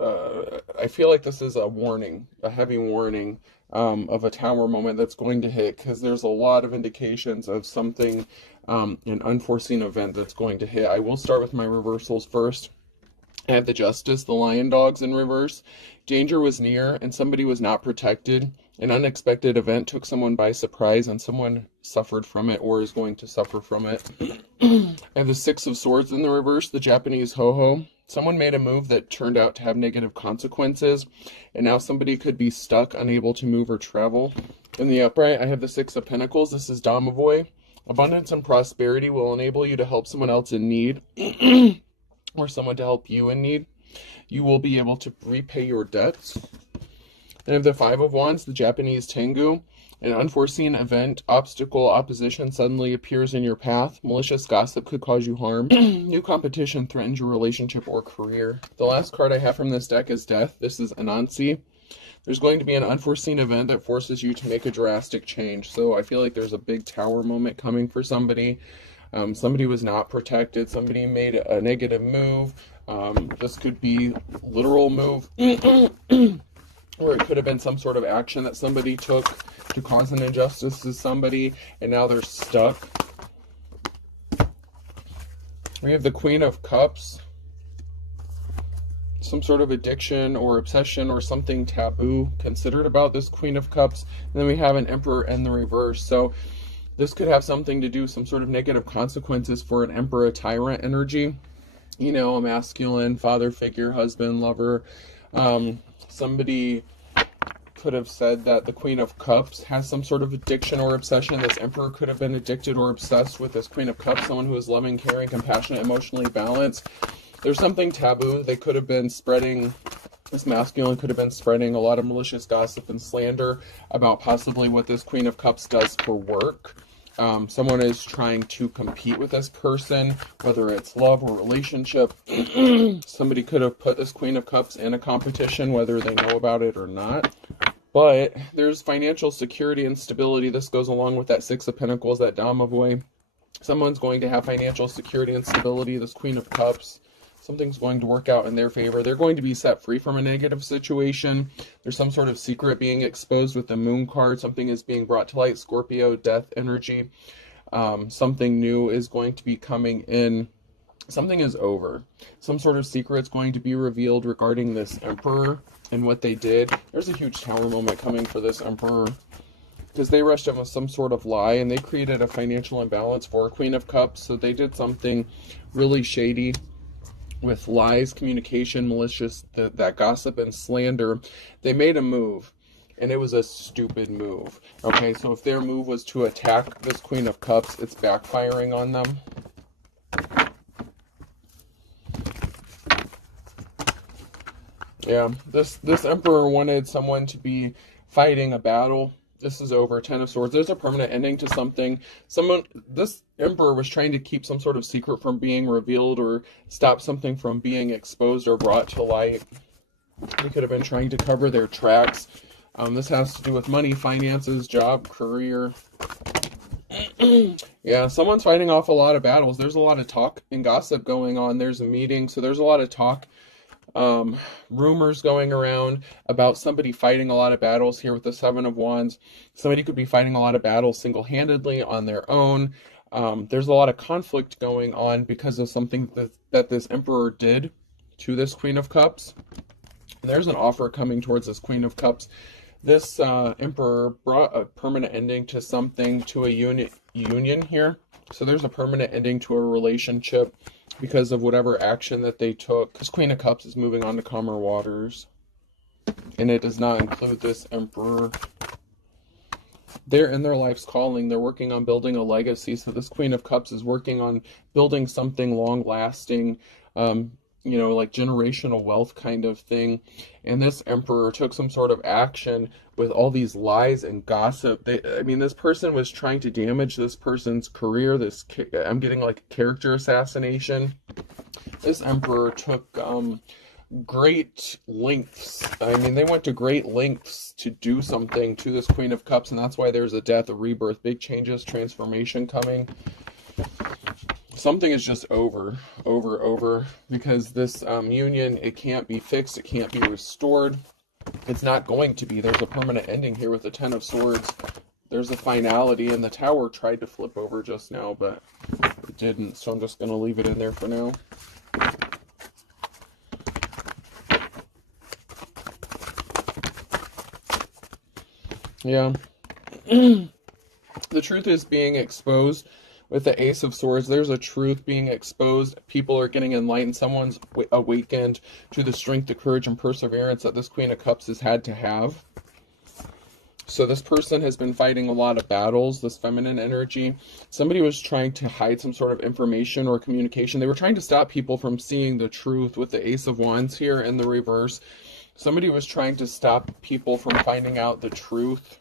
I feel like this is a warning, a heavy warning of a tower moment that's going to hit, because there's a lot of indications of something, an unforeseen event that's going to hit. I will start with my reversals first. I have the Justice, the Lion Dogs in reverse. Danger was near and somebody was not protected. An unexpected event took someone by surprise and someone suffered from it or is going to suffer from it. I have the Six of Swords in the reverse, the Japanese ho-ho. Someone made a move that turned out to have negative consequences, and now somebody could be stuck, unable to move or travel. In the upright, I have the Six of Pentacles. This is Domovoy. Abundance and prosperity will enable you to help someone else in need. Or someone to help you in need. You will be able to repay your debts. And the Five of Wands, the Japanese Tengu. An unforeseen event, obstacle, opposition suddenly appears in your path. Malicious gossip could cause you harm. New competition threatens your relationship or career. The last card I have from this deck is Death. This is Anansi. There's going to be an unforeseen event that forces you to make a drastic change. So I feel like there's a big tower moment coming for somebody. Somebody was not protected. Somebody made a negative move. This could be a literal move. Or it could have been some sort of action that somebody took to cause an injustice to somebody, and now they're stuck. We have the Queen of Cups. Some sort of addiction or obsession or something taboo considered about this Queen of Cups. And then we have an Emperor in the reverse. So this could have something to do, some sort of negative consequences for an Emperor, tyrant energy. You know, a masculine father figure, husband, lover. Somebody could have said that the Queen of Cups has some sort of addiction or obsession. This Emperor could have been addicted or obsessed with this Queen of Cups, someone who is loving, caring, compassionate, emotionally balanced. There's something taboo. They could have been spreading, this masculine could have been spreading a lot of malicious gossip and slander about possibly what this Queen of Cups does for work. Someone is trying to compete with this person, whether it's love or relationship. Somebody could have put this Queen of Cups in a competition, whether they know about it or not. But there's financial security and stability. This goes along with that Six of Pentacles, that Domovoy. Someone's going to have financial security and stability, this Queen of Cups. Something's going to work out in their favor. They're going to be set free from a negative situation. There's some sort of secret being exposed with the Moon card. Something is being brought to light. Scorpio, death energy. Something new is going to be coming in. Something is over. Some sort of secret's going to be revealed regarding this Emperor and what they did. There's a huge tower moment coming for this Emperor, because they rushed in with some sort of lie and they created a financial imbalance for a Queen of Cups. So they did something really shady with lies, communication, malicious, that gossip and slander. They made a move, and it was a stupid move. Okay, so if their move was to attack this Queen of Cups, it's backfiring on them. Yeah, this Emperor wanted someone to be fighting a battle. This is over. Ten of Swords. There's a permanent ending to something. This Emperor was trying to keep some sort of secret from being revealed or stop something from being exposed or brought to light. They could have been trying to cover their tracks. This has to do with money, finances, job, career. Yeah, someone's fighting off a lot of battles. There's a lot of talk and gossip going on. There's a meeting, so there's a lot of talk. Rumors going around about somebody fighting a lot of battles here with the Seven of Wands. Somebody could be fighting a lot of battles single-handedly on their own. There's a lot of conflict going on because of something that this Emperor did to this Queen of Cups. There's an offer coming towards this Queen of Cups. This Emperor brought a permanent ending to something, to a union here. So there's a permanent ending to a relationship because of whatever action that they took. This Queen of Cups is moving on to calmer waters, and it does not include this Emperor. They're in their life's calling. They're working on building a legacy. So this Queen of Cups is working on building something long-lasting, you know, like generational wealth kind of thing. And this Emperor took some sort of action with all these lies and gossip. I mean, this person was trying to damage this person's career. I'm getting like a character assassination. This Emperor took great lengths. I mean, they went to great lengths to do something to this Queen of Cups, and that's why there's a death, a rebirth, big changes, transformation coming. something is just over, because this union, it can't be fixed, it can't be restored. It's not going to be. There's a permanent ending here with the Ten of Swords. There's a finality, and the Tower tried to flip over just now, but it didn't, so I'm just going to leave it in there for now. Yeah. The truth is being exposed. With the Ace of Swords, there's a truth being exposed. People are getting enlightened. Someone's awakened to the strength, the courage, and perseverance that this Queen of Cups has had to have. So this person has been fighting a lot of battles, this feminine energy. Somebody was trying to hide some sort of information or communication. They were trying to stop people from seeing the truth with the Ace of Wands here in the reverse. Somebody was trying to stop people from finding out the truth,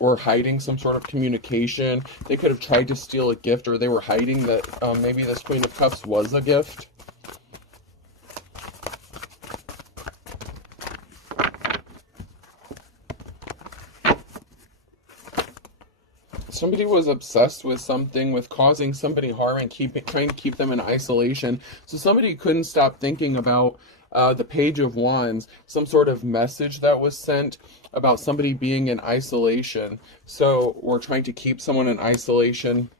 or hiding some sort of communication. They could have tried to steal a gift, or they were hiding that maybe this Queen of Cups was a gift. Somebody was obsessed with something, with causing somebody harm and trying to keep them in isolation. So somebody couldn't stop thinking about the Page of Wands, some sort of message that was sent about somebody being in isolation. So we're trying to keep someone in isolation.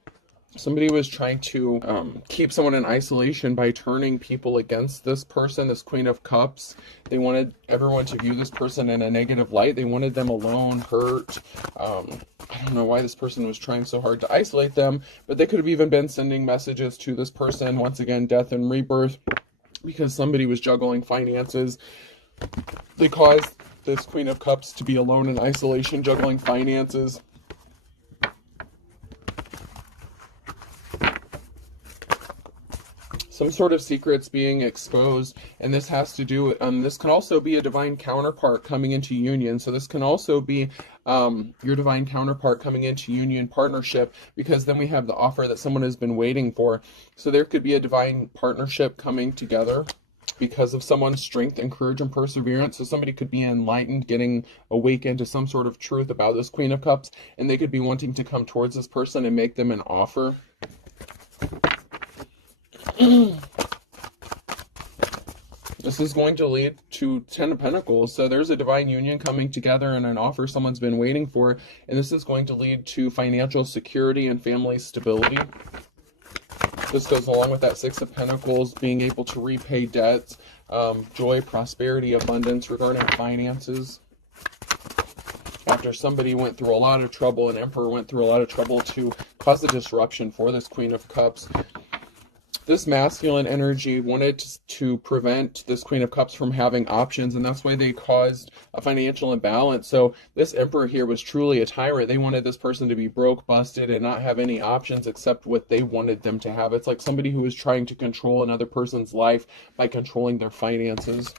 Somebody was trying to keep someone in isolation by turning people against this person, this Queen of Cups. They wanted everyone to view this person in a negative light. They wanted them alone, hurt. I don't know why this person was trying so hard to isolate them, but they could have even been sending messages to this person, once again, death and rebirth, because somebody was juggling finances. They caused this Queen of Cups to be alone in isolation, juggling finances. Some sort of secrets being exposed, and this has to do, this can also be a divine counterpart coming into union. So this can also be your divine counterpart coming into union partnership, because then we have the offer that someone has been waiting for. So there could be a divine partnership coming together because of someone's strength and courage and perseverance. So somebody could be enlightened, getting awakened to some sort of truth about this Queen of Cups, and they could be wanting to come towards this person and make them an offer. This is going to lead to Ten of Pentacles. So there's a divine union coming together and an offer someone's been waiting for. And this is going to lead to financial security and family stability. This goes along with that Six of Pentacles, being able to repay debts, joy, prosperity, abundance regarding finances. After somebody went through a lot of trouble, an emperor went through a lot of trouble to cause a disruption for this Queen of Cups. This masculine energy wanted to prevent this Queen of Cups from having options, and that's why they caused a financial imbalance. So this emperor here was truly a tyrant. They wanted this person to be broke, busted, and not have any options except what they wanted them to have. It's like somebody who was trying to control another person's life by controlling their finances.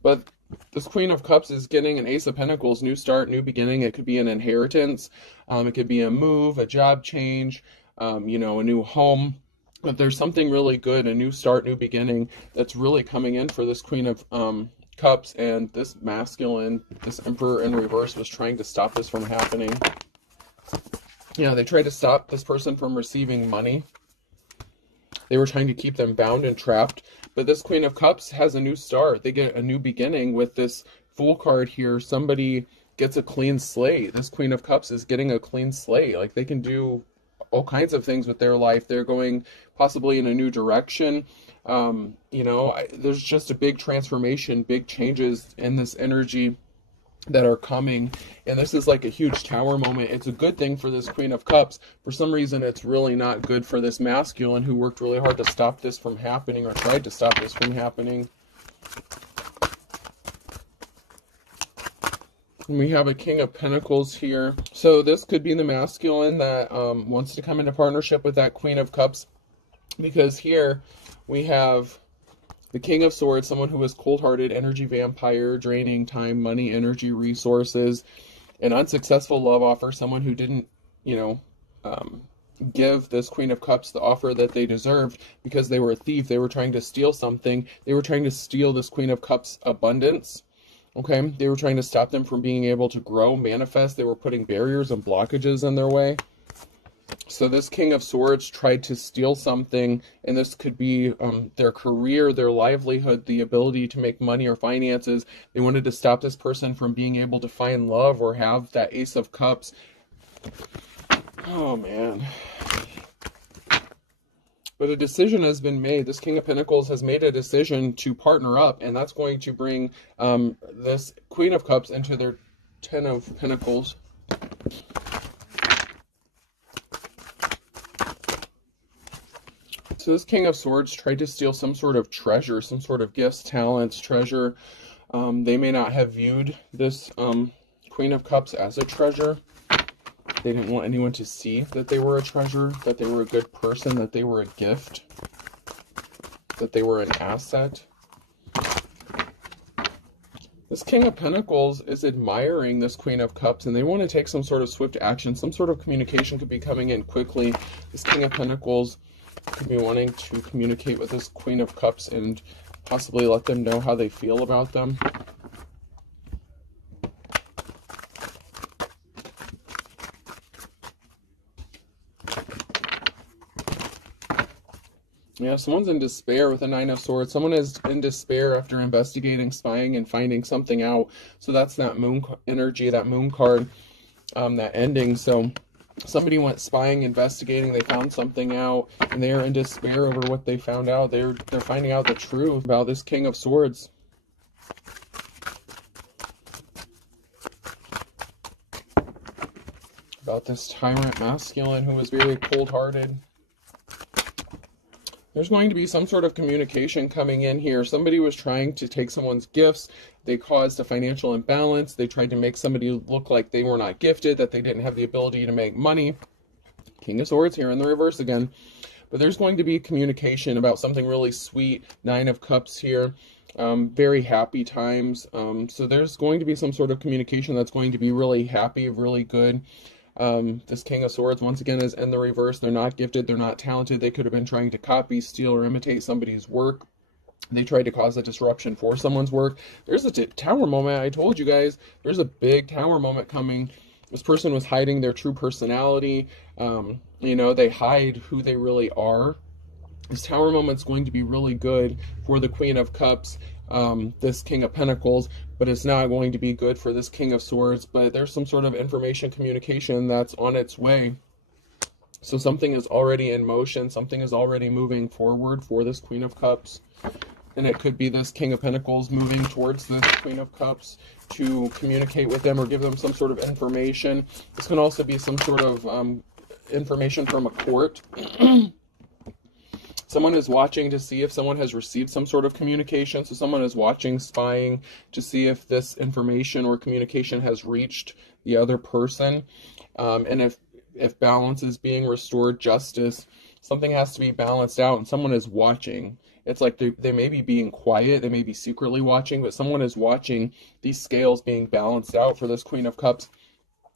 But this Queen of Cups is getting an Ace of Pentacles, new start, new beginning. It could be an inheritance. It could be a move, a job change, you know, a new home. But there's something really good, a new start, new beginning, that's really coming in for this Queen of Cups. And this masculine, this Emperor in reverse, was trying to stop this from happening. Yeah, they tried to stop this person from receiving money. They were trying to keep them bound and trapped. But this Queen of Cups has a new start. They get a new beginning with this Fool card here. Somebody gets a clean slate. This Queen of Cups is getting a clean slate. Like, they can do all kinds of things with their life. They're going possibly in a new direction. You know, there's just a big transformation, big changes in this energy that are coming, and this is like a huge Tower moment. It's a good thing for this Queen of Cups. For some reason, it's really not good for this masculine who worked really hard to stop this from happening, or tried to stop this from happening. And we have a King of Pentacles here. So this could be the masculine that wants to come into partnership with that Queen of Cups, because here we have the King of Swords, someone who is cold-hearted, energy vampire, draining time, money, energy, resources, an unsuccessful love offer, someone who didn't, you know, give this Queen of Cups the offer that they deserved because they were a thief. They were trying to steal something. They were trying to steal this Queen of Cups abundance. Okay, they were trying to stop them from being able to grow, manifest. They were putting barriers and blockages in their way. So this King of Swords tried to steal something, and this could be their career, their livelihood, the ability to make money or finances. They wanted to stop this person from being able to find love or have that Ace of Cups. Oh, man. But a decision has been made. This King of Pentacles has made a decision to partner up, and that's going to bring this Queen of Cups into their Ten of Pentacles. So this King of Swords tried to steal some sort of treasure, some sort of gifts, talents, treasure. They may not have viewed this Queen of Cups as a treasure. They didn't want anyone to see that they were a treasure, that they were a good person, that they were a gift, that they were an asset. This King of Pentacles is admiring this Queen of Cups, and they want to take some sort of swift action. Some sort of communication could be coming in quickly. This King of Pentacles could be wanting to communicate with this Queen of Cups and possibly let them know how they feel about them. Yeah, someone's in despair with a Nine of Swords. Someone is in despair after investigating, spying, and finding something out. So that's that Moon energy, that Moon card, that ending. So somebody went spying, investigating, they found something out, and they are in despair over what they found out. They're finding out the truth about this King of Swords. About this tyrant masculine who was very cold-hearted. There's going to be some sort of communication coming in here. Somebody was trying to take someone's gifts. They caused a financial imbalance. They tried to make somebody look like they were not gifted, that they didn't have the ability to make money. King of Swords here in the reverse again. But there's going to be communication about something really sweet. Nine of Cups here. Very happy times. So there's going to be some sort of communication that's going to be really happy, really good. This King of Swords, once again, is in the reverse. They're not gifted. They're not talented. They could have been trying to copy, steal, or imitate somebody's work. They tried to cause a disruption for someone's work. There's a tower moment. I told you guys, there's a big tower moment coming. This person was hiding their true personality. You know, they hide who they really are. This tower moment's going to be really good for the Queen of Cups, this King of Pentacles, but it's not going to be good for this King of Swords. But there's some sort of information communication that's on its way. So something is already in motion. Something is already moving forward for this Queen of Cups. And it could be this King of Pentacles moving towards this Queen of Cups to communicate with them or give them some sort of information. This can also be some sort of information from a court. Someone is watching to see if someone has received some sort of communication. So someone is watching, spying to see if this information or communication has reached the other person. And if balance is being restored, justice, something has to be balanced out, and someone is watching. It's like they may be being quiet, they may be secretly watching, but someone is watching these scales being balanced out for this Queen of Cups,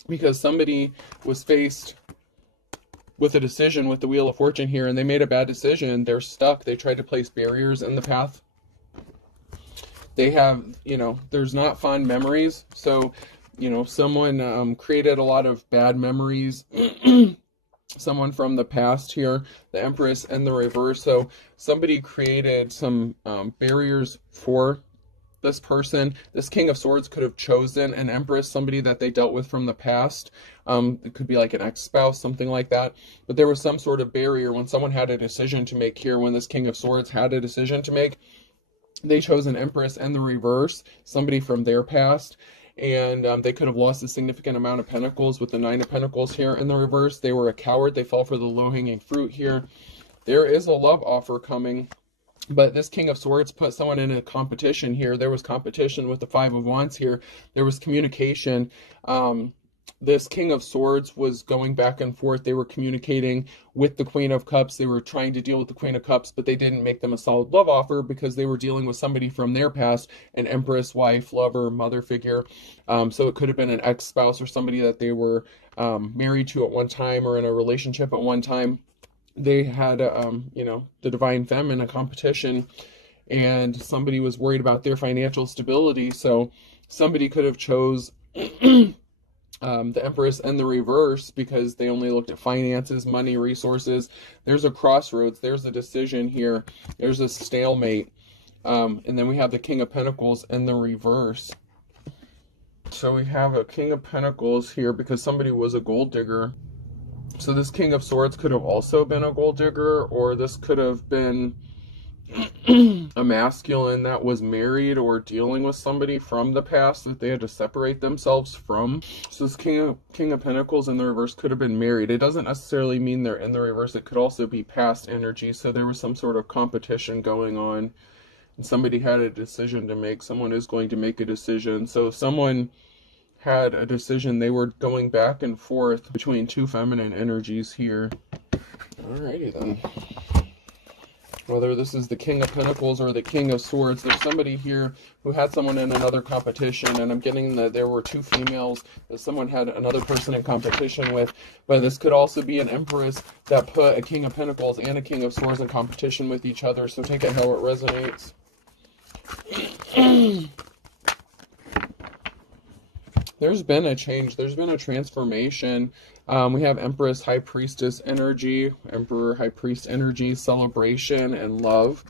because somebody was faced with a decision with the Wheel of Fortune here, and they made a bad decision. They're stuck. They tried to place barriers in the path. They have, you know, there's not fond memories. So, you know, someone created a lot of bad memories. Someone from the past here, the Empress and the reverse. So somebody created some barriers for this person. This King of Swords could have chosen an Empress, somebody that they dealt with from the past. It could be like an ex-spouse, something like that. But there was some sort of barrier when someone had a decision to make here. When this King of Swords had a decision to make, they chose an Empress and the reverse, somebody from their past. And they could have lost a significant amount of pentacles with the Nine of Pentacles here in the reverse. They were a coward. They fell for the low-hanging fruit here. There is a love offer coming. But this King of Swords put someone in a competition here. There was competition with the Five of Wands here. There was communication. This King of Swords was going back and forth. They were communicating with the Queen of Cups. They were trying to deal with the Queen of Cups, but they didn't make them a solid love offer because they were dealing with somebody from their past, an Empress, wife, lover, mother figure. So it could have been an ex-spouse or somebody that they were married to at one time or in a relationship at one time. They had, you know, the Divine Feminine, a competition, and somebody was worried about their financial stability. So somebody could have chose the Empress and the reverse, because they only looked at finances, money, resources. There's a crossroads. There's a decision here. There's a stalemate. And then we have the King of Pentacles and the reverse. So we have a King of Pentacles here because somebody was a gold digger. So this King of Swords could have also been a gold digger, or this could have been a masculine that was married or dealing with somebody from the past that they had to separate themselves from. So this King of Pentacles in the reverse could have been married. It doesn't necessarily mean they're in the reverse. It could also be past energy. So there was some sort of competition going on, and somebody had a decision to make. Someone is going to make a decision. So someone had a decision. They were going back and forth between two feminine energies here. Alrighty then. Whether this is the King of Pentacles or the King of Swords, there's somebody here who had someone in another competition, and I'm getting that there were two females that someone had another person in competition with. But this could also be an Empress that put a King of Pentacles and a King of Swords in competition with each other. So take it how it resonates. There's been a change. There's been a transformation. We have Empress, High Priestess energy, Emperor, High Priest energy, celebration, and love.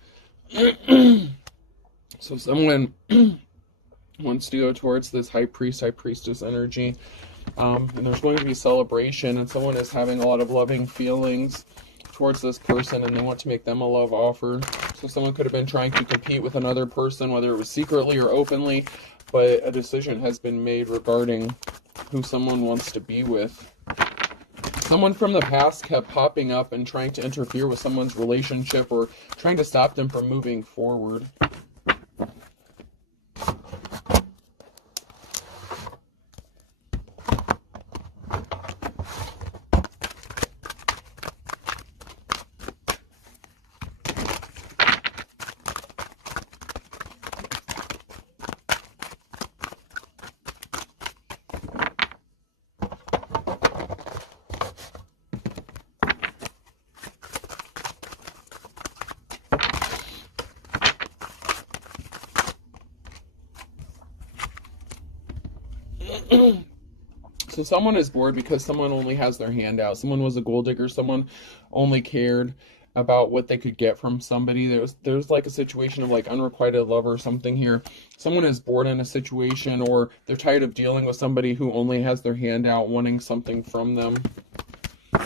So someone wants to go towards this High Priest, High Priestess energy. And there's going to be celebration, and someone is having a lot of loving feelings towards this person, and they want to make them a love offer. So someone could have been trying to compete with another person, whether it was secretly or openly, but a decision has been made regarding who someone wants to be with. Someone from the past kept popping up and trying to interfere with someone's relationship or trying to stop them from moving forward. So someone is bored because someone only has their hand out. Someone was a gold digger. Someone only cared about what they could get from somebody. There's like a situation of like unrequited love or something here. Someone is bored in a situation, or they're tired of dealing with somebody who only has their hand out, wanting something from them.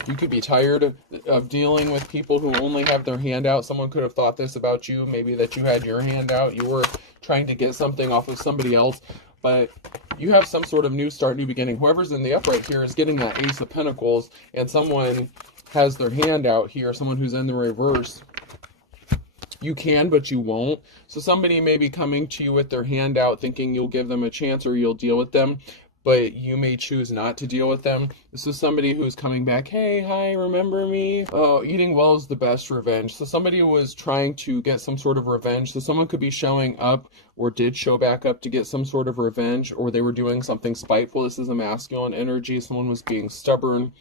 You could be tired of dealing with people who only have their hand out. Someone could have thought this about you, maybe that you had your hand out. You were trying to get something off of somebody else, but you have some sort of new start, new beginning. Whoever's in the upright here is getting that Ace of Pentacles, and someone has their hand out here, someone who's in the reverse. You can, but you won't. So somebody may be coming to you with their hand out thinking you'll give them a chance or you'll deal with them, but you may choose not to deal with them. This is somebody who's coming back, hey, hi, remember me? Oh, eating well is the best revenge. So somebody was trying to get some sort of revenge. So someone could be showing up or did show back up to get some sort of revenge, or they were doing something spiteful. This is a masculine energy. Someone was being stubborn.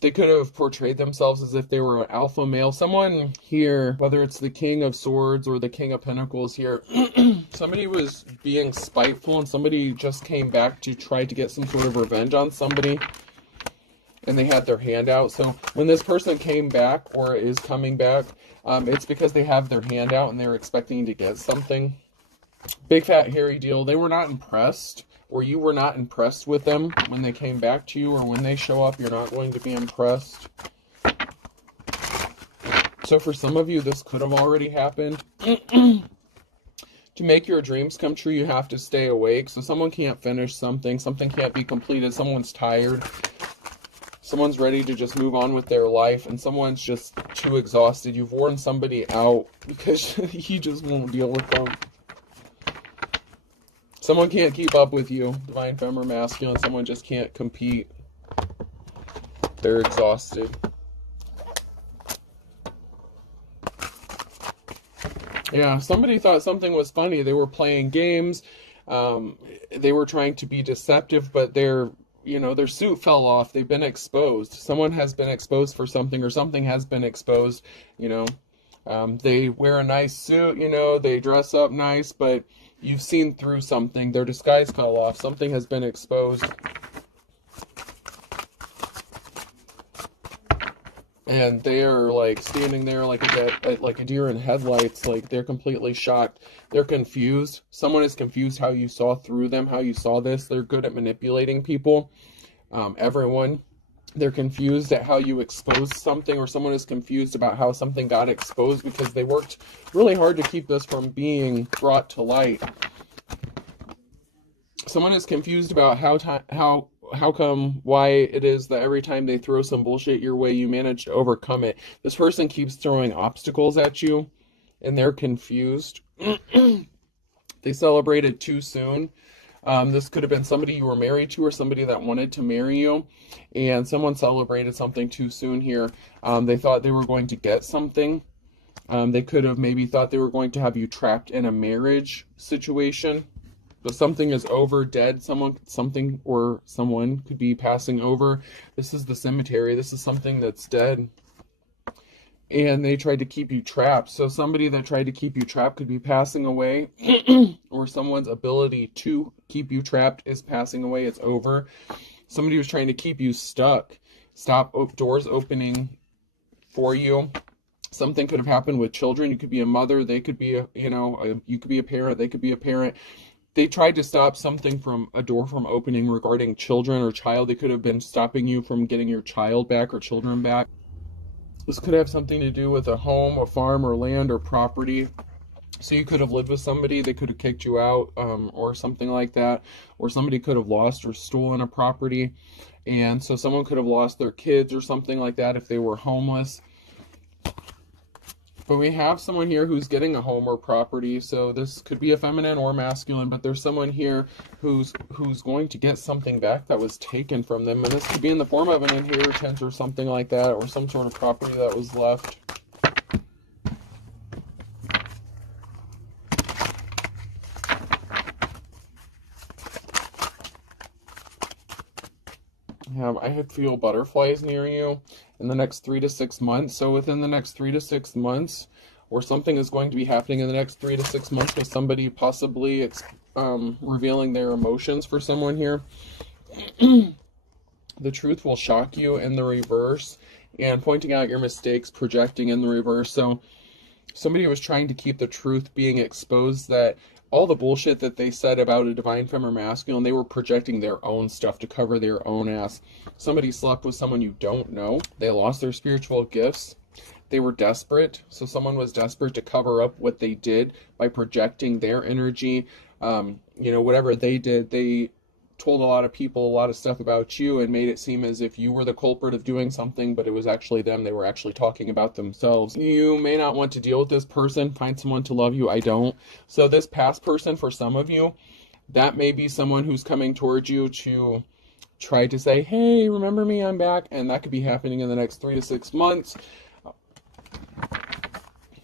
They could have portrayed themselves as if they were an alpha male. Someone here, whether it's the King of Swords or the King of Pentacles here, somebody was being spiteful, and somebody just came back to try to get some sort of revenge on somebody, and they had their hand out. So when this person came back or is coming back, it's because they have their hand out and they're expecting to get something. Big fat hairy deal. They were not impressed, or you were not impressed with them when they came back to you, or when they show up, you're not going to be impressed. So for some of you, this could have already happened. To make your dreams come true, you have to stay awake. So someone can't finish something. Something can't be completed. Someone's tired. Someone's ready to just move on with their life, and someone's just too exhausted. You've worn somebody out because you just won't deal with them. Someone can't keep up with you, divine femme or masculine. Someone just can't compete. They're exhausted. Yeah, somebody thought something was funny. They were playing games. They were trying to be deceptive, but their suit fell off. They've been exposed. Someone has been exposed for something, or something has been exposed. They wear a nice suit, they dress up nice, but you've seen through something. Their disguise fell off. Something has been exposed. and they are like standing there like like a deer in headlights, like they're completely shocked. They're confused. Someone is confused how you saw through them, how you saw this. They're good at manipulating people. Everyone. They're confused at how you exposed something, or someone is confused about how something got exposed because they worked really hard to keep this from being brought to light. Someone is confused about how come, why it is that every time they throw some bullshit your way, you manage to overcome it. This person keeps throwing obstacles at you, and they're confused. They celebrated too soon. This could have been somebody you were married to, or somebody that wanted to marry you, and someone celebrated something too soon here. They thought they were going to get something. They could have maybe thought they were going to have you trapped in a marriage situation. But something is over, dead. Something or someone could be passing over. This is the cemetery. This is something that's dead. And they tried to keep you trapped. So somebody that tried to keep you trapped could be passing away, or someone's ability to keep you trapped is passing away. It's over. Somebody was trying to keep you stuck. Stop doors opening for you. Something could have happened with children. You could be a mother. They could be you could be a parent. They could be a parent. They tried to stop something from a door from opening regarding children or child. They could have been stopping you from getting your child back or children back. This could have something to do with a home, a farm, or land, or property. So you could have lived with somebody, they could have kicked you out, or something like that. Or somebody could have lost or stolen a property. And so someone could have lost their kids or something like that if they were homeless. But we have someone here who's getting a home or property. So this could be a feminine or masculine, but there's someone here who's going to get something back that was taken from them. And this could be in the form of an inheritance or something like that, or some sort of property that was left. I feel butterflies near you in the next 3 to 6 months. So within the next 3 to 6 months, or something is going to be happening in the next 3 to 6 months with somebody possibly revealing their emotions for someone here. The truth will shock you in the reverse, and pointing out your mistakes, projecting in the reverse. So somebody was trying to keep the truth being exposed, that all the bullshit that they said about a divine feminine masculine, they were projecting their own stuff to cover their own ass. Somebody slept with someone you don't know. They lost their spiritual gifts. They were desperate. So someone was desperate to cover up what they did by projecting their energy. Whatever they did, they told a lot of people a lot of stuff about you and made it seem as if you were the culprit of doing something, but it was actually them. They were actually talking about themselves. You may not want to deal with this person. Find someone to love you. I don't. So this past person, for some of you, that may be someone who's coming towards you to try to say, hey, remember me, I'm back. And that could be happening in the next 3 to 6 months.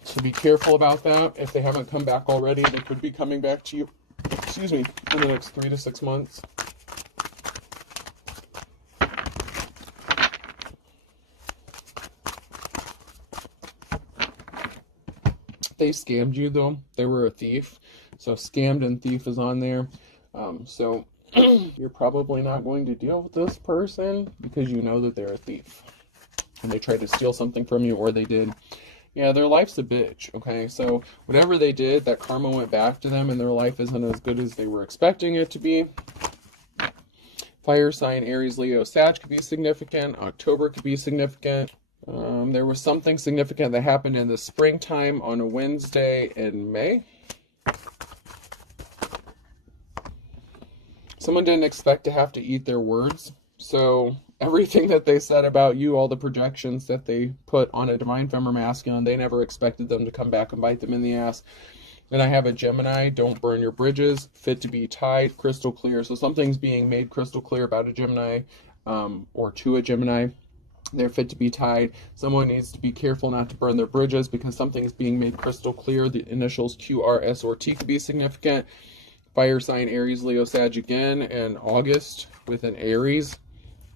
So be careful about that. If they haven't come back already, they could be coming back to you, in the next 3 to 6 months. They scammed you, though. They were a thief. So scammed and thief is on there. So you're probably not going to deal with this person because you know that they're a thief. And they tried to steal something from you, or they did. Yeah, their life's a bitch, okay? So whatever they did, that karma went back to them, and their life isn't as good as they were expecting it to be. Fire sign, Aries, Leo, Sag could be significant. October could be significant. There was something significant that happened in the springtime on a Wednesday in May. Someone didn't expect to have to eat their words. So everything that they said about you, all the projections that they put on a divine feminine masculine, they never expected them to come back and bite them in the ass. Then I have a Gemini, don't burn your bridges, fit to be tied, crystal clear. So something's being made crystal clear about a Gemini, or to a Gemini. They're fit to be tied. Someone needs to be careful not to burn their bridges because something is being made crystal clear. The initials Q, R, S, or T could be significant. Fire sign, Aries, Leo, Sag again in August with an Aries,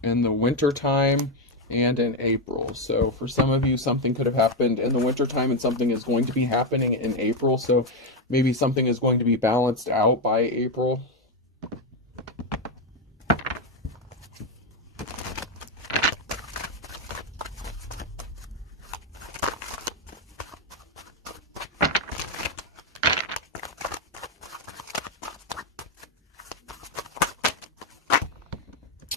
in the winter time, and in April. So for some of you, something could have happened in the winter time, and something is going to be happening in April. So maybe something is going to be balanced out by April.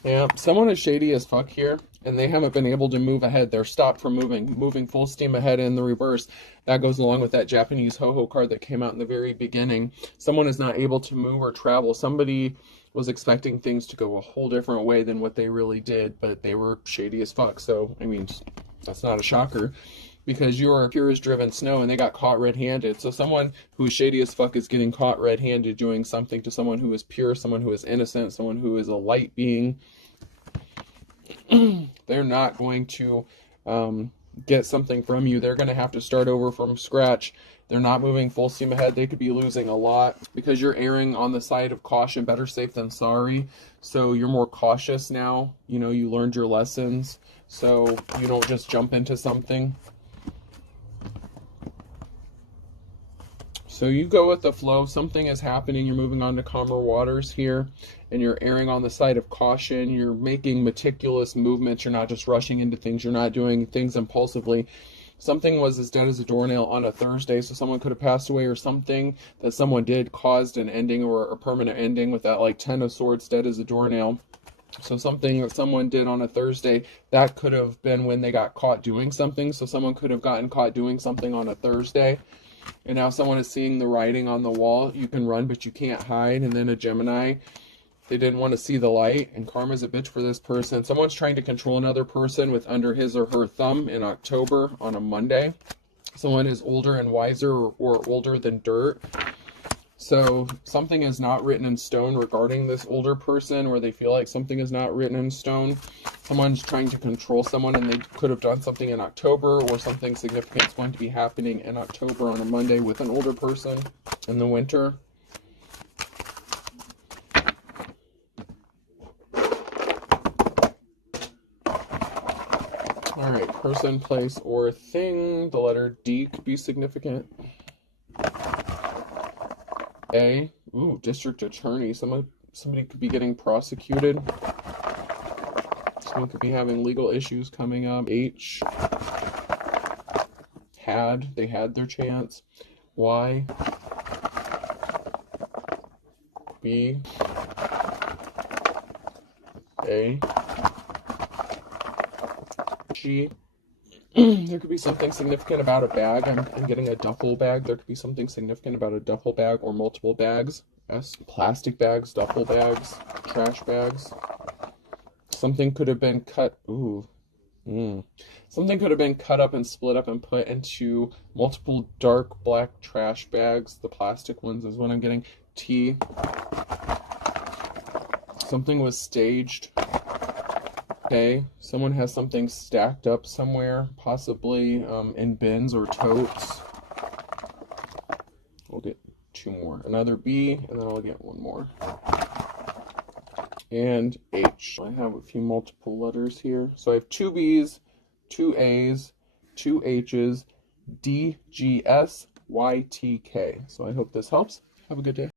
Yeah, someone is shady as fuck here, and they haven't been able to move ahead. They're stopped from moving full steam ahead in the reverse. That goes along with that Japanese ho-ho card that came out in the very beginning. Someone is not able to move or travel. Somebody was expecting things to go a whole different way than what they really did, but they were shady as fuck. So, I mean, that's not a shocker, because you're pure as driven snow and they got caught red-handed. So someone who is shady as fuck is getting caught red-handed doing something to someone who is pure, someone who is innocent, someone who is a light being. They're not going to get something from you. They're going to have to start over from scratch. They're not moving full steam ahead. They could be losing a lot because you're erring on the side of caution. Better safe than sorry. So you're more cautious now. You know, you learned your lessons. So you don't just jump into something. So you go with the flow. Something is happening. You're moving on to calmer waters here, and you're erring on the side of caution. You're making meticulous movements. You're not just rushing into things. You're not doing things impulsively. Something was as dead as a doornail on a Thursday, so someone could have passed away, or something that someone did caused an ending or a permanent ending with that, like, 10 of Swords, dead as a doornail. So something that someone did on a Thursday, that could have been when they got caught doing something. So someone could have gotten caught doing something on a Thursday, and now someone is seeing the writing on the wall. You can run, but you can't hide. And then a Gemini, they didn't want to see the light, and karma's a bitch for this person. Someone's trying to control another person with under his or her thumb in October on a Monday. Someone is older and wiser, or older than dirt. So something is not written in stone regarding this older person, where they feel like something is not written in stone. Someone's trying to control someone, and they could have done something in October, or something significant is going to be happening in October on a Monday with an older person in the winter. All right, person, place, or thing. The letter D could be significant. A, ooh, district attorney. Somebody could be getting prosecuted. Someone could be having legal issues coming up. H, they had their chance. Y, B, A, G. There could be something significant about a bag. I'm getting a duffel bag. There could be something significant about a duffel bag or multiple bags. S, plastic bags, duffel bags, trash bags. Something could have been cut. Ooh. Something could have been cut up and split up and put into multiple dark black trash bags. The plastic ones is what I'm getting. T. Something was staged. Okay, someone has something stacked up somewhere, possibly in bins or totes. We'll get two more. Another B, and then I'll get one more. And H. I have a few multiple letters here. So I have two B's, two A's, two H's, D, G, S, Y, T, K. So I hope this helps. Have a good day.